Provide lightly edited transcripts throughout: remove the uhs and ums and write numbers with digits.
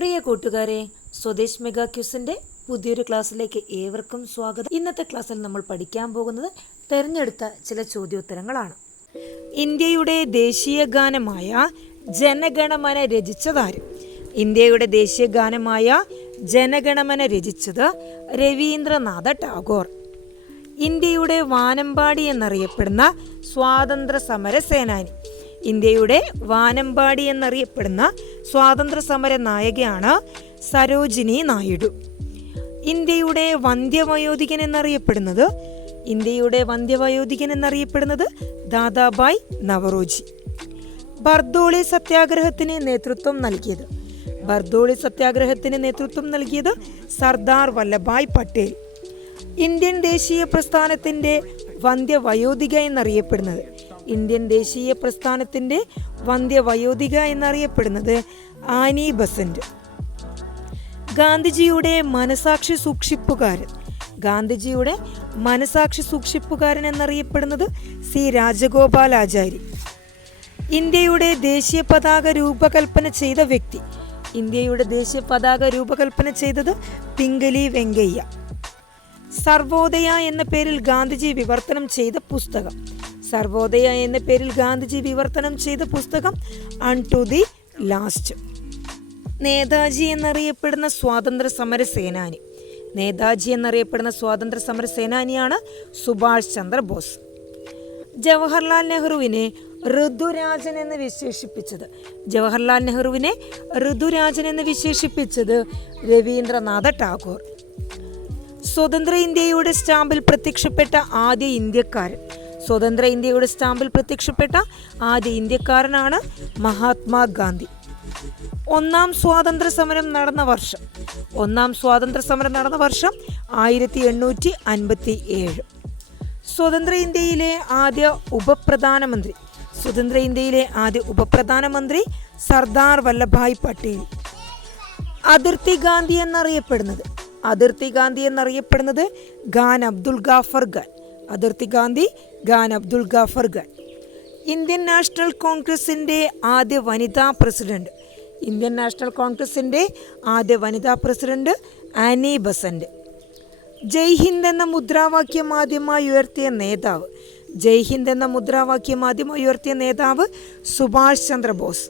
പ്രിയ കൂട്ടുകാരെ, സ്വദേശ് മെഗാ ക്യൂസിൻ്റെ പുതിയൊരു ക്ലാസ്സിലേക്ക് ഏവർക്കും സ്വാഗതം. ഇന്നത്തെ ക്ലാസ്സിൽ നമ്മൾ പഠിക്കാൻ പോകുന്നത് തിരഞ്ഞെടുത്ത ചില ചോദ്യോത്തരങ്ങളാണ്. ഇന്ത്യയുടെ ദേശീയ ഗാനമായ ജനഗണമന രചിച്ചതാര്? ഇന്ത്യയുടെ ദേശീയ ഗാനമായ ജനഗണമന രചിച്ചത് രവീന്ദ്രനാഥ ടാഗോർ. ഇന്ത്യയുടെ വാനമ്പാടി എന്നറിയപ്പെടുന്ന സ്വാതന്ത്ര്യ സമര സേനാനി. ഇന്ത്യയുടെ വാനമ്പാടി എന്നറിയപ്പെടുന്ന സ്വാതന്ത്ര്യ സമര നായികയാണ് സരോജിനി നായിഡു. ഇന്ത്യയുടെ വന്ധ്യവയോധികൻ എന്നറിയപ്പെടുന്നത് ദാദാബായ് നവറോജി. ബർദോളി സത്യാഗ്രഹത്തിന് നേതൃത്വം നൽകിയത് സർദാർ വല്ലഭായ് പട്ടേൽ. ഇന്ത്യൻ ദേശീയ പ്രസ്ഥാനത്തിന്റെ വന്ധ്യവയോധിക എന്നറിയപ്പെടുന്നത് ആനി ബസന്റ്. ഗാന്ധിജിയുടെ മനസാക്ഷി സൂക്ഷിപ്പുകാരൻ എന്നറിയപ്പെടുന്നത് സി രാജഗോപാലാചാരി. ഇന്ത്യയുടെ ദേശീയ പതാക രൂപകൽപ്പന ചെയ്തത് പിംഗലി വെങ്കയ്യ. സർവോദയ എന്ന പേരിൽ ഗാന്ധിജി വിവർത്തനം ചെയ്ത പുസ്തകം അൺ ടു ദി ലാസ്റ്റ്. നേതാജി എന്നറിയപ്പെടുന്ന സ്വാതന്ത്ര്യ സമര സേനാനിയാണ് സുഭാഷ് ചന്ദ്രബോസ്. ജവഹർലാൽ നെഹ്റുവിനെ ഋതുരാജൻ എന്ന് വിശേഷിപ്പിച്ചത് രവീന്ദ്രനാഥ ടാഗോർ. സ്വതന്ത്ര ഇന്ത്യയുടെ സ്റ്റാമ്പിൽ പ്രത്യക്ഷപ്പെട്ട ആദ്യ ഇന്ത്യക്കാരനാണ് മഹാത്മാഗാന്ധി. ഒന്നാം സ്വാതന്ത്ര്യ സമരം നടന്ന വർഷം 1857. സ്വതന്ത്ര ഇന്ത്യയിലെ ആദ്യ ഉപപ്രധാനമന്ത്രി സർദാർ വല്ലഭായ് പട്ടേൽ. അതിർത്തി ഗാന്ധി എന്നറിയപ്പെടുന്നത് ഖാൻ അബ്ദുൽ ഗാഫർ ഖാൻ. ഇന്ത്യൻ നാഷണൽ കോൺഗ്രസിന്റെ ആദ്യ വനിതാ പ്രസിഡന്റ് ആനി ബസന്റ്. ജയ് ഹിന്ദ് എന്ന മുദ്രാവാക്യം ആദ്യമായി ഉയർത്തിയ നേതാവ് സുഭാഷ് ചന്ദ്രബോസ്.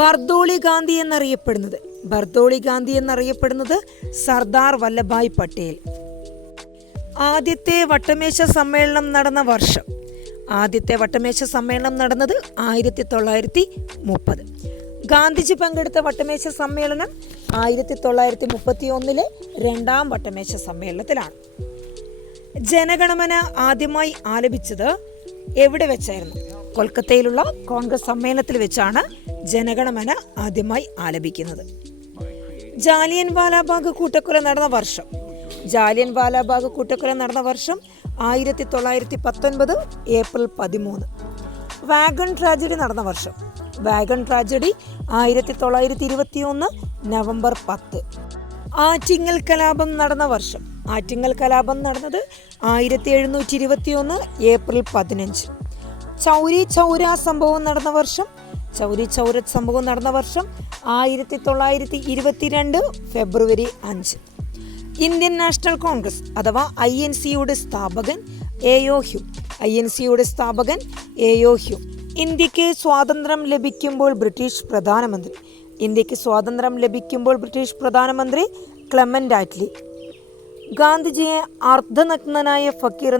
ബർദോളി ഗാന്ധി എന്നറിയപ്പെടുന്നത് സർദാർ വല്ലഭായ് പട്ടേൽ. ആദ്യത്തെ വട്ടമേശ സമ്മേളനം നടന്നത് 1930. ഗാന്ധിജി പങ്കെടുത്ത വട്ടമേശ സമ്മേളനം 1931 രണ്ടാം വട്ടമേശ സമ്മേളനത്തിലാണ്. ജനഗണമന ആദ്യമായി ആലപിച്ചത് എവിടെ വെച്ചായിരുന്നു? കൊൽക്കത്തയിലുള്ള കോൺഗ്രസ് സമ്മേളനത്തിൽ വെച്ചാണ് ജനഗണമന ആദ്യമായി ആലപിക്കുന്നത്. ജാലിയൻ വാലാബാഗ് കൂട്ടക്കൊല നടന്ന വർഷം 1919 ഏപ്രിൽ 13. വാഗൺ ട്രാജഡി നടന്ന വർഷം 1921 നവംബർ 10. ആറ്റിങ്ങൽ കലാപം നടന്നത് 1721 ഏപ്രിൽ 15. ചൗരി ചൗര സംഭവം നടന്ന വർഷം 1922 ഫെബ്രുവരി 5. ഇന്ത്യൻ നാഷണൽ കോൺഗ്രസ് അഥവാ INCയുടെ സ്ഥാപകൻ എ.ഒ. ഹ്യൂം. ഇന്ത്യക്ക് സ്വാതന്ത്ര്യം ലഭിക്കുമ്പോൾ ബ്രിട്ടീഷ് പ്രധാനമന്ത്രി ക്ലെമന്റ് ആറ്റ്ലി. ഗാന്ധിജിയെ അർദ്ധനഗ്നനായ ഫക്കീർ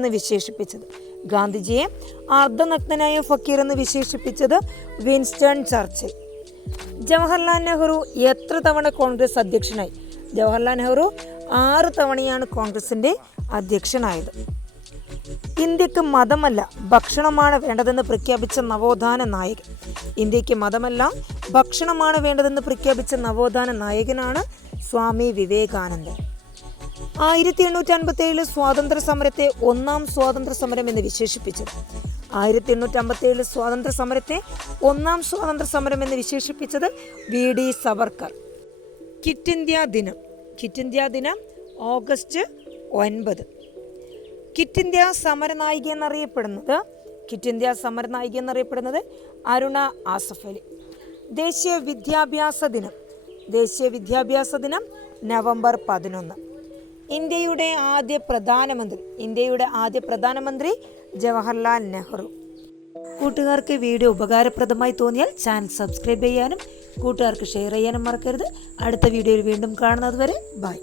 എന്ന് വിശേഷിപ്പിച്ചത് വിൻസ്റ്റൺ ചർച്ചിൽ. ജവഹർലാൽ നെഹ്റു എത്ര തവണ കോൺഗ്രസ് അധ്യക്ഷനായി? 6 തവണയാണ് കോൺഗ്രസിന്റെ അധ്യക്ഷനായത്. ഇന്ത്യക്ക് മതമല്ല ഭക്ഷണമാണ് വേണ്ടതെന്ന് പ്രഖ്യാപിച്ച നവോത്ഥാന നായകനാണ് സ്വാമി വിവേകാനന്ദൻ. 1857 സ്വാതന്ത്ര്യ സമരത്തെ ഒന്നാം സ്വാതന്ത്ര്യ സമരം എന്ന് വിശേഷിപ്പിച്ചത് VD സവർക്കർ. ക്വിറ്റ് ഇന്ത്യ ദിനം ഓഗസ്റ്റ് 9. ക്വിറ്റ് ഇന്ത്യ സമരനായിക എന്നറിയപ്പെടുന്നത് അരുണ ആസഫ് അലി. ദേശീയ വിദ്യാഭ്യാസ ദിനം നവംബർ 11. ഇന്ത്യയുടെ ആദ്യ പ്രധാനമന്ത്രി ജവഹർലാൽ നെഹ്റു. കൂട്ടുകാർക്ക് വീഡിയോ ഉപകാരപ്രദമായി തോന്നിയാൽ ചാനൽ സബ്സ്ക്രൈബ് ചെയ്യാനും കൂട്ടുകാർക്ക് ഷെയർ ചെയ്യാനും മറക്കരുത്. അടുത്ത വീഡിയോയിൽ വീണ്ടും കാണുന്നത് വരെ ബൈ.